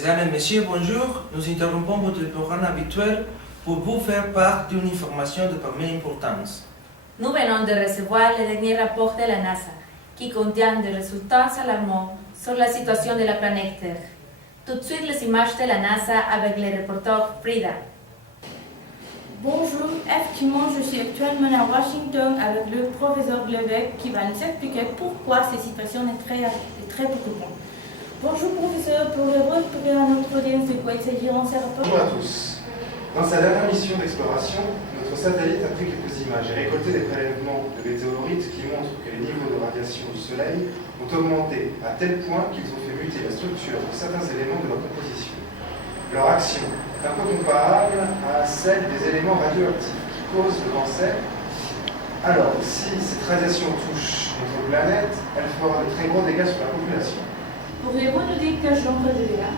Mesdames et messieurs, bonjour. Nous interrompons votre programme habituel pour vous faire part d'une information de première importance. Nous venons de recevoir le dernier rapport de la NASA qui contient des résultats alarmants sur la situation de la planète Terre. Tout de suite, les images de la NASA avec le reporter Frida. Bonjour, effectivement, je suis actuellement à Washington avec le professeur Glevec qui va nous expliquer pourquoi cette situation est très préoccupante. Bonjour professeur, pourriez-vous expliquer à notre audience de quoi il s'agit dans ces rapports? Bonjour à tous. Dans sa dernière mission d'exploration, notre satellite a pris quelques images et récolté des prélèvements de météorites qui montrent que les niveaux de radiation du Soleil ont augmenté à tel point qu'ils ont fait muter la structure de certains éléments de leur composition. Leur action est un peu comparable à celle des éléments radioactifs qui causent le cancer. Alors, si cette radiation touche notre planète, elle fera de très gros dégâts sur la population. Pourriez-vous nous dire quel genre de dégâts?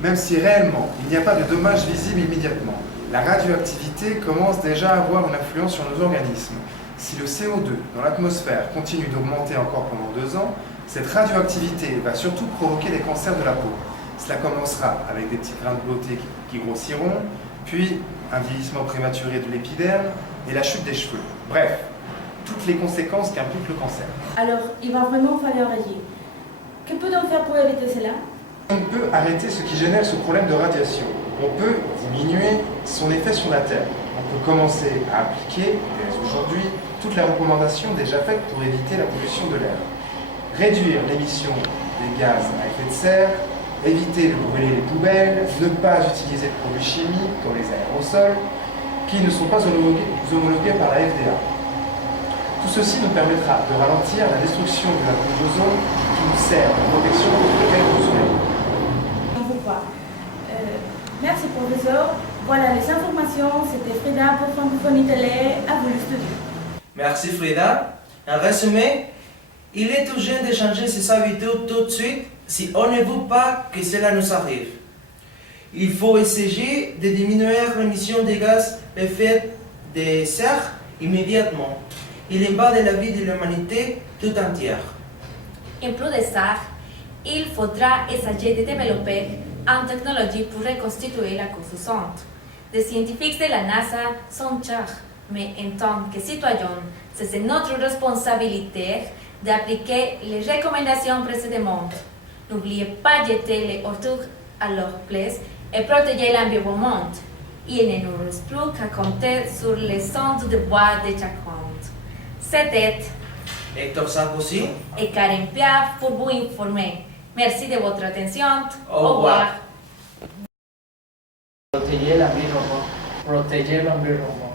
Même si réellement il n'y a pas de dommages visibles immédiatement, la radioactivité commence déjà à avoir une influence sur nos organismes. Si le CO2 dans l'atmosphère continue d'augmenter encore pendant 2 ans, cette radioactivité va surtout provoquer des cancers de la peau. Cela commencera avec des petits grains de beauté qui grossiront, puis un vieillissement prématuré de l'épiderme et la chute des cheveux. Bref, toutes les conséquences qu'implique le cancer. Alors, il va vraiment falloir agir. Que peut-on faire pour éviter cela? On peut arrêter ce qui génère ce problème de radiation. On peut diminuer son effet sur la Terre. On peut commencer à appliquer, dès aujourd'hui, toutes les recommandations déjà faites pour éviter la pollution de l'air. Réduire l'émission des gaz à effet de serre, éviter de brûler les poubelles, ne pas utiliser de produits chimiques dans les aérosols qui ne sont pas homologués par la FDA. Tout ceci nous permettra de ralentir la destruction de la couche d'ozone qui nous sert de protection contre les rayons du soleil. Merci professeur. Voilà les informations. C'était Frida pour Francophonie Télé. À vous le studio. Merci Frida. En résumé, il est urgent de changer ses habitudes tout de suite si on ne veut pas que cela nous arrive. Il faut essayer de diminuer l'émission de gaz à effet de serre immédiatement. Il y va de la vie de l'humanité tout entière. En plus de ça, il faudra essayer de développer une technologie pour reconstituer la composante. Les scientifiques de la NASA sont chers, mais en tant que citoyens, c'est notre responsabilité d'appliquer les recommandations précédentes. N'oubliez pas de jeter les ordures à leur place et protéger l'environnement. Il ne nous reste plus qu'à compter sur les sons de voix de chacun. C'était Hector Sarkozy et Karen Piaf pour vous informer. Merci de votre attention. Au revoir. Proteger l'environnement.